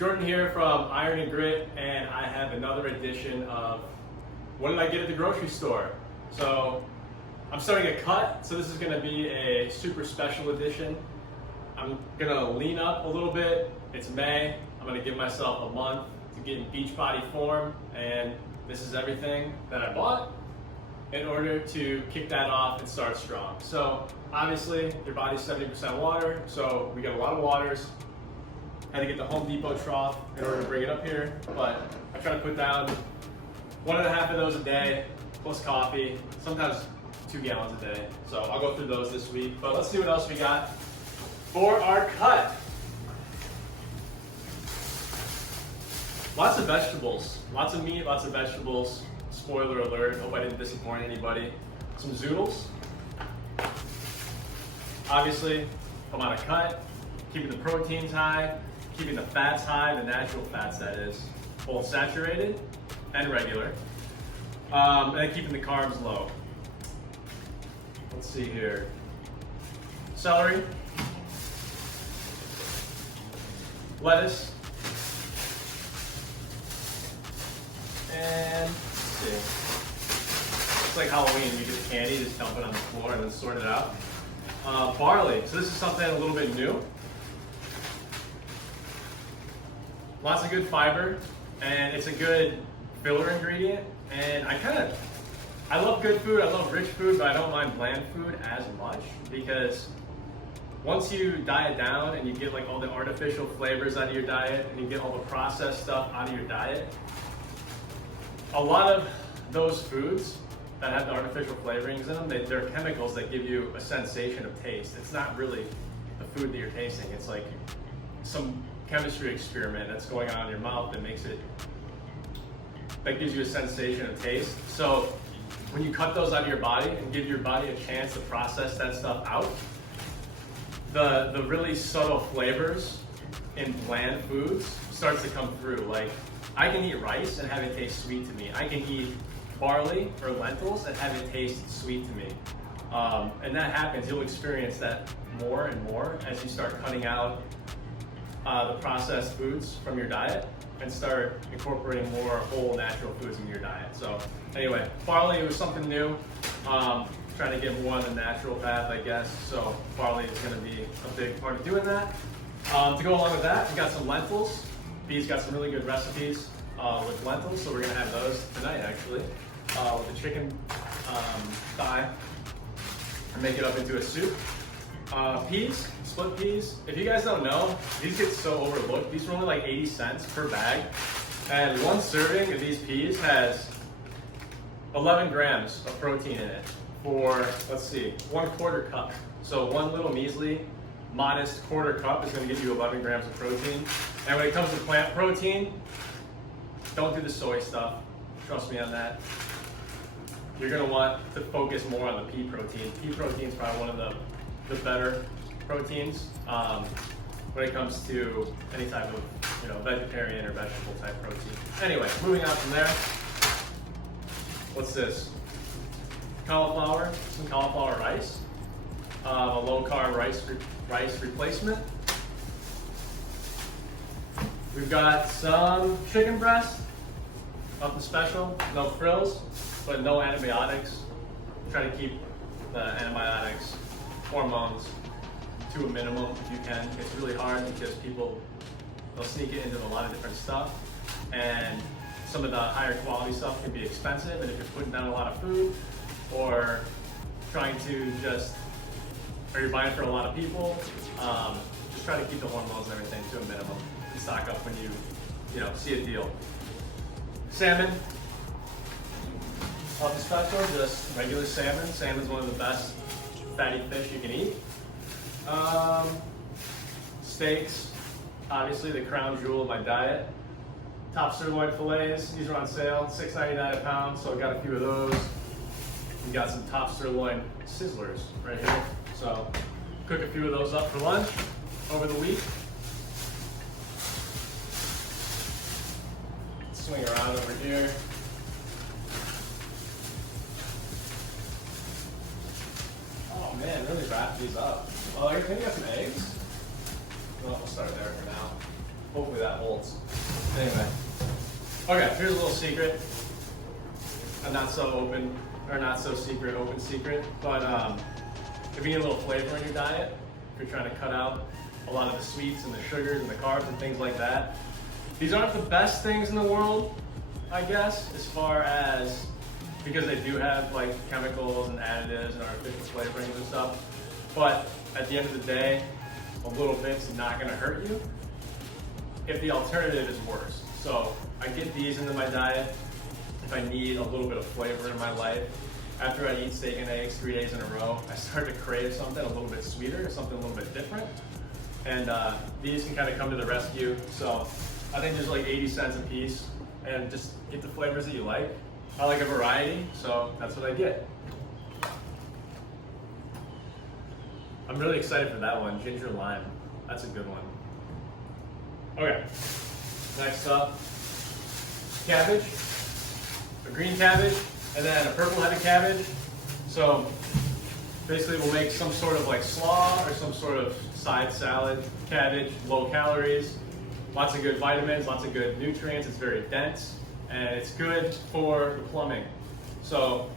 Jordan here from Iron and Grit, and I have another edition of what did I get at the grocery store? So I'm starting a cut, so this is going to be a super special edition. I'm going to lean up a little bit. It's May. I'm going to give myself a month to get in beach body form, and this is everything that I bought in order to kick that off and start strong. So obviously your body's 70% water, so we got a lot of waters. Had to get the Home Depot trough in order to bring it up here, but I try to put down 1.5 of those a day, plus coffee, sometimes 2 gallons a day. So I'll go through those this week, but let's see what else we got for our cut. Lots of vegetables, lots of meat, lots of vegetables. Spoiler alert, hope I didn't disappoint anybody. Some zoodles. Obviously, I'm on a cut, keeping the proteins high, keeping the fats high, the natural fats that is, both saturated and regular, and then keeping the carbs low. Let's see here. Celery, lettuce, and let's see. It's like Halloween, you get the candy, just dump it on the floor and then sort it out. Barley, so this is something a little bit new. Lots of good fiber, and it's a good filler ingredient. And I love good food, I love rich food, but I don't mind bland food as much, because once you diet down and you get like all the artificial flavors out of your diet and you get all the processed stuff out of your diet, a lot of those foods that have the artificial flavorings in them, they're chemicals that give you a sensation of taste. It's not really the food that you're tasting. It's like some chemistry experiment that's going on in your mouth that gives you a sensation of taste. So when you cut those out of your body and give your body a chance to process that stuff out, the really subtle flavors in bland foods starts to come through. Like, I can eat rice and have it taste sweet to me. I can eat barley or lentils and have it taste sweet to me. And that happens, you'll experience that more and more as you start cutting out the processed foods from your diet and start incorporating more whole natural foods in your diet. So anyway, barley was something new. Trying to get more on the natural path, I guess. So barley is going to be a big part of doing that. To go along with that, we got some lentils. Bee's got some really good recipes with lentils, so we're going to have those tonight actually, with the chicken thigh, and make it up into a soup. Peas, split peas. If you guys don't know, these get so overlooked. These are only like 80 cents per bag, and one serving of these peas has 11 grams of protein in it for, let's see, 1/4 cup. So one little measly, modest 1/4 cup is going to give you 11 grams of protein. And when it comes to plant protein, don't do the soy stuff. Trust me on that. You're going to want to focus more on the pea protein. Pea protein is probably one of the better proteins when it comes to any type of vegetarian or vegetable type protein. Anyway, moving on from there. What's this? Cauliflower, some cauliflower rice, a low carb rice replacement. We've got some chicken breast, nothing special, no frills, but no antibiotics. Try to keep the antibiotics, hormones to a minimum if you can. It's really hard because they'll sneak it into a lot of different stuff, and some of the higher quality stuff can be expensive, and if you're putting down a lot of food or trying to or you're buying for a lot of people, just try to keep the hormones and everything to a minimum and stock up when you see a deal. Salmon, nothing special, just regular salmon. Salmon's one of the best fatty fish you can eat. Steaks, obviously the crown jewel of my diet. Top sirloin fillets, these are on sale, $6.99 a pound, so I got a few of those. We got some top sirloin sizzlers right here. So cook a few of those up for lunch over the week. Swing around over here. Oh man, really wrap these up. Oh, maybe got some eggs? Well, we'll start there for now. Hopefully that holds. Anyway. Okay, here's a little secret. A not so open, or not so secret, open secret. But if you need a little flavor in your diet, if you're trying to cut out a lot of the sweets and the sugars and the carbs and things like that, these aren't the best things in the world, I guess, as far as, because they do have like chemicals and additives and artificial flavorings and stuff. But at the end of the day, a little bit's not gonna hurt you if the alternative is worse. So I get these into my diet if I need a little bit of flavor in my life. After I eat steak and eggs 3 days in a row, I start to crave something a little bit sweeter, something a little bit different. And these can kind of come to the rescue. So I think there's like 80 cents a piece, and just get the flavors that you like. I like a variety, so that's what I get. I'm really excited for that one, ginger lime. That's a good one. Okay, next up, cabbage, a green cabbage, and then a purple-headed cabbage. So basically we'll make some sort of like slaw or some sort of side salad. Cabbage, low calories, lots of good vitamins, lots of good nutrients. It's very dense, and it's good for the plumbing. So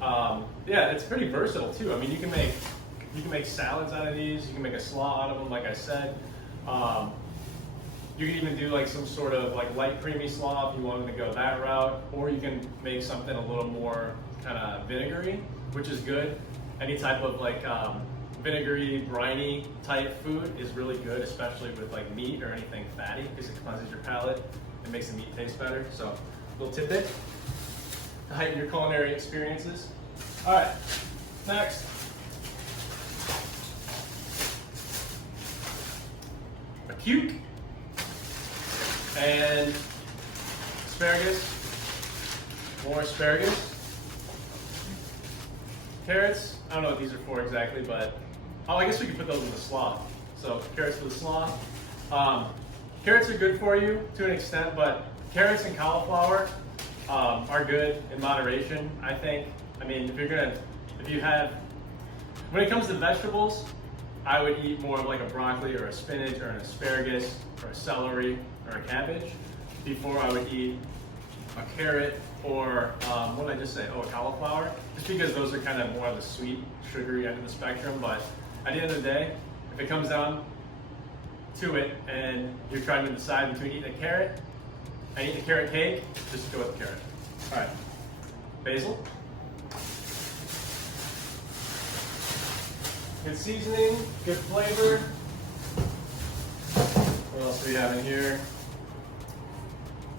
yeah, it's pretty versatile too. I mean, you can make salads out of these. You can make a slaw out of them, like I said. You can even do like some sort of like light creamy slaw if you wanted to go that route, or you can make something a little more kind of vinegary, which is good. Any type of like vinegary, briny type food is really good, especially with like meat or anything fatty, because it cleanses your palate and makes the meat taste better. So, little tidbit to heighten your culinary experiences. All right, next. A cuke and asparagus, more asparagus, carrots. I don't know what these are for exactly, but I guess we could put those in the slaw. So carrots for the slaw. Carrots are good for you to an extent, but carrots and cauliflower are good in moderation, I think. I mean, when it comes to vegetables, I would eat more of like a broccoli or a spinach or an asparagus or a celery or a cabbage before I would eat a carrot or what did I just say? Oh, a cauliflower. Just because those are kind of more of the sweet, sugary end of the spectrum. But at the end of the day, if it comes down to it and you're trying to decide between eating a carrot and eating a carrot cake, just go with the carrot. All right, basil. Good seasoning, good flavor. What else do we have in here?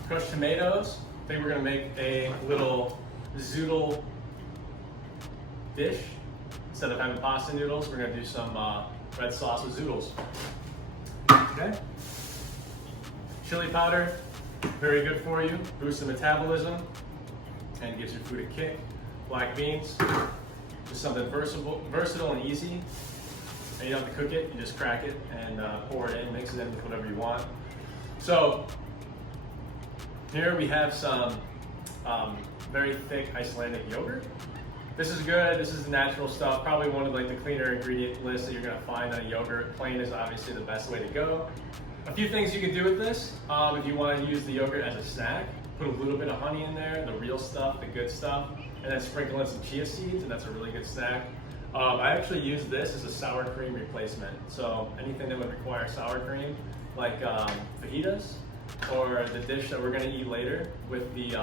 Crushed tomatoes. I think we're gonna make a little zoodle dish. Instead of having pasta noodles, we're gonna do some red sauce with zoodles. Okay. Chili powder, very good for you. Boosts the metabolism and gives your food a kick. Black beans. Just something versatile and easy. And you don't have to cook it, you just crack it and pour it in, mix it in with whatever you want. So here we have some very thick Icelandic yogurt. This is good, this is natural stuff, probably one of like the cleaner ingredient lists that you're gonna find on a yogurt. Plain is obviously the best way to go. A few things you can do with this, if you wanna use the yogurt as a snack, put a little bit of honey in there, the real stuff, the good stuff, and then sprinkle in some chia seeds, and that's a really good snack. I actually use this as a sour cream replacement. So anything that would require sour cream, like fajitas, or the dish that we're gonna eat later with the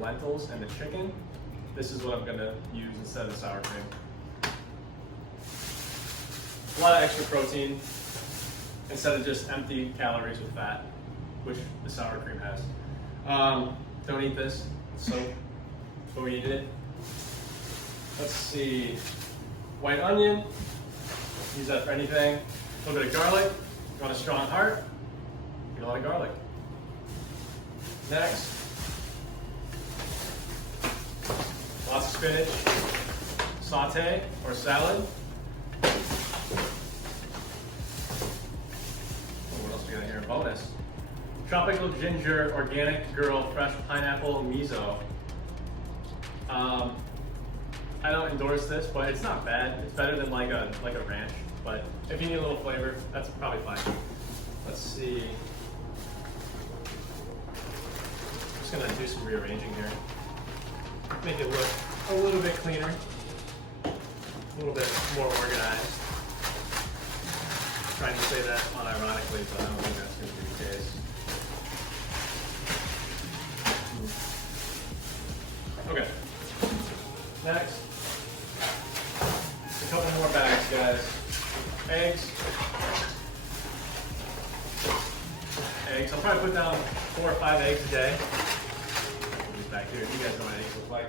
lentils and the chicken, this is what I'm gonna use instead of sour cream. A lot of extra protein instead of just empty calories with fat, which the sour cream has. Don't eat this, so before we eat it. Let's see, white onion, use that for anything. A little bit of garlic, if you want a strong heart, get a lot of garlic. Next, lots of spinach, saute or salad. What else we got here? Bonus. Tropical ginger, organic girl, fresh pineapple, miso. I don't endorse this, but it's not bad. It's better than like a ranch. But if you need a little flavor, that's probably fine. Let's see. just gonna do some rearranging here. Make it look a little bit cleaner, a little bit more organized. Trying to say that unironically, but I don't think that's going to be the case. Okay. Next, a couple more bags, guys. Eggs. Eggs. I'll probably put down 4 or 5 eggs a day. These back here. You guys know what eggs look like.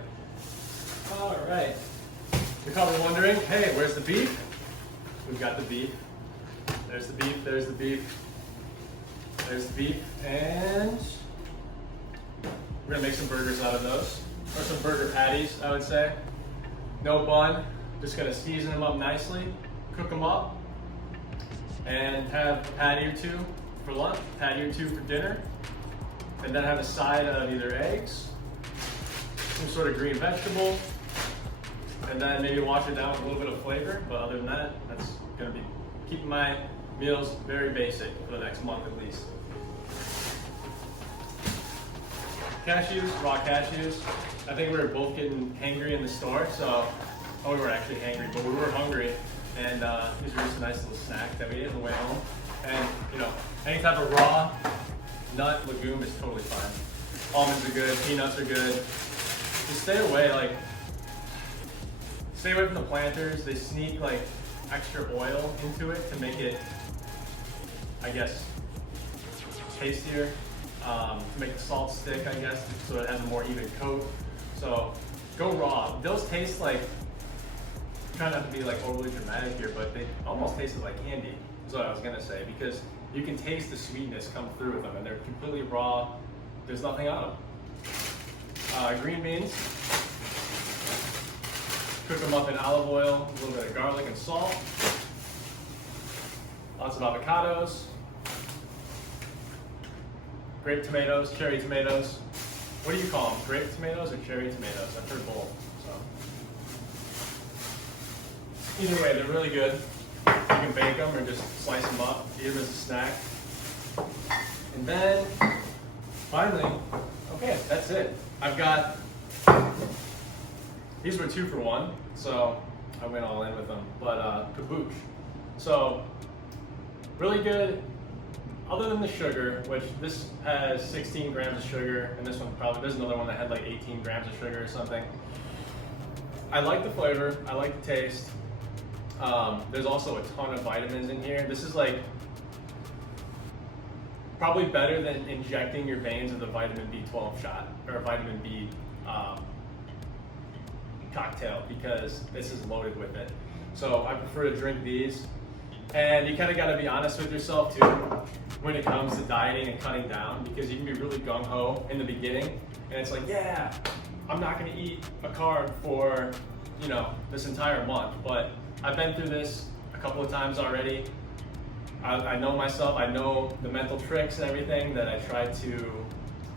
All right. You're probably wondering, hey, where's the beef? We've got the beef. There's the beef, there's the beef, there's the beef, and we're gonna make some burgers out of those, or some burger patties, I would say. No bun, just gonna season them up nicely, cook them up, and have a patty or 2 for lunch, patty or 2 for dinner, and then have a side of either eggs, some sort of green vegetable, and then maybe wash it down with a little bit of flavor, but other than that, that's gonna be keeping my meals very basic for the next month at least. Cashews, raw cashews. I think we were both getting hangry in the store, so, we weren't actually hangry, but we were hungry. And these were just a nice little snack that we ate on the way home. And, you know, any type of raw nut legume is totally fine. Almonds are good, peanuts are good. Just stay away from the planters. They sneak extra oil into it to make it, I guess, tastier, to make the salt stick, I guess, so it has a more even coat. So go raw. Those taste like, try not to be overly dramatic here, but they almost tasted like candy, is what I was gonna say, because you can taste the sweetness come through with them, and they're completely raw. There's nothing on them. Green beans. Cook them up in olive oil, a little bit of garlic and salt. Lots of avocados. Grape tomatoes, cherry tomatoes. What do you call them? Grape tomatoes or cherry tomatoes? I've heard both. So either way, they're really good. You can bake them or just slice them up, eat them as a snack. And then finally, okay, that's it. I've got, these were 2 for 1, so I went all in with them, but caboose. So really good, other than the sugar, which this has 16 grams of sugar, and this one probably, there's another one that had 18 grams of sugar or something. I like the flavor, I like the taste. There's also a ton of vitamins in here. This is probably better than injecting your veins with a vitamin B12 shot, or a vitamin B cocktail, because this is loaded with it. So I prefer to drink these. And you kind of got to be honest with yourself too when it comes to dieting and cutting down, because you can be really gung-ho in the beginning, and it's like, yeah, I'm not going to eat a carb for, this entire month. But I've been through this a couple of times already. I know myself, I know the mental tricks and everything that I try to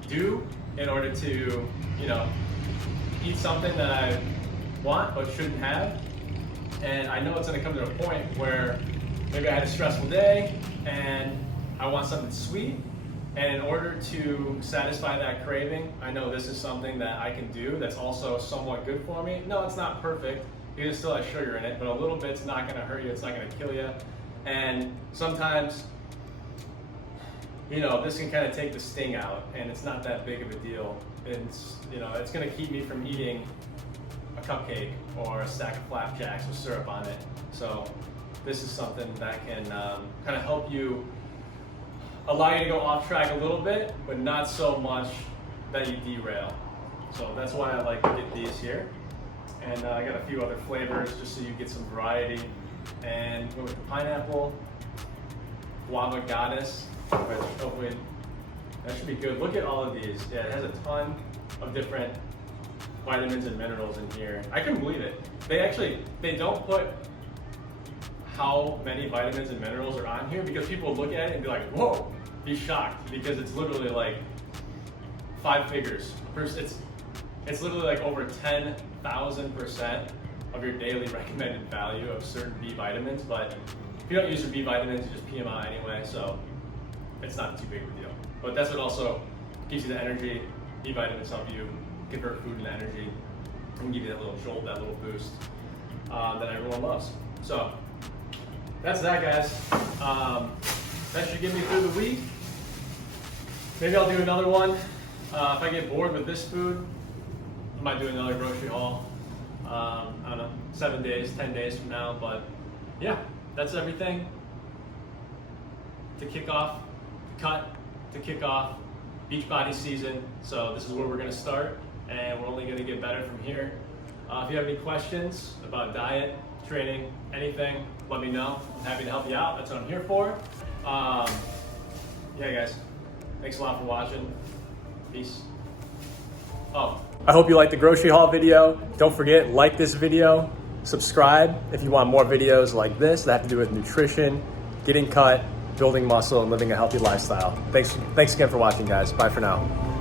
do in order to, eat something that I want but shouldn't have. And I know it's going to come to a point where maybe I had a stressful day and I want something sweet, and in order to satisfy that craving, I know this is something that I can do that's also somewhat good for me. No, it's not perfect because it still has sugar in it, but a little bit's not going to hurt you, it's not going to kill you. And sometimes, this can kind of take the sting out, and it's not that big of a deal. It's, it's going to keep me from eating a cupcake or a stack of flapjacks with syrup on it. So this is something that can kind of help you, allow you to go off track a little bit, but not so much that you derail. So that's why I like to get these here. And I got a few other flavors just so you get some variety. And go with the pineapple, guava goddess, which hopefully that should be good. Look at all of these. Yeah, it has a ton of different vitamins and minerals in here. I couldn't believe it. They don't put how many vitamins and minerals are on here, because people look at it and be like, whoa, be shocked, because it's literally 5 figures. It's literally over 10,000% of your daily recommended value of certain B vitamins. But if you don't use your B vitamins, you just pee them out anyway, so it's not too big of a deal. But that's what also gives you the energy, B vitamins help you convert food into energy and give you that little jolt, that little boost that everyone loves. So that's that, guys. That should get me through the week. Maybe I'll do another one. If I get bored with this food, I might do another grocery haul. I don't know, 7 days, 10 days from now. But yeah, that's everything to kick off Beachbody season. So this is where we're gonna start, and we're only gonna get better from here. If you have any questions about diet, training, anything, let me know. I'm happy to help you out. That's what I'm here for. Yeah, guys, thanks a lot for watching. Peace. Oh, I hope you liked the grocery haul video. Don't forget, like this video, subscribe if you want more videos like this that have to do with nutrition, getting cut, building muscle, and living a healthy lifestyle. Thanks again for watching, guys. Bye for now.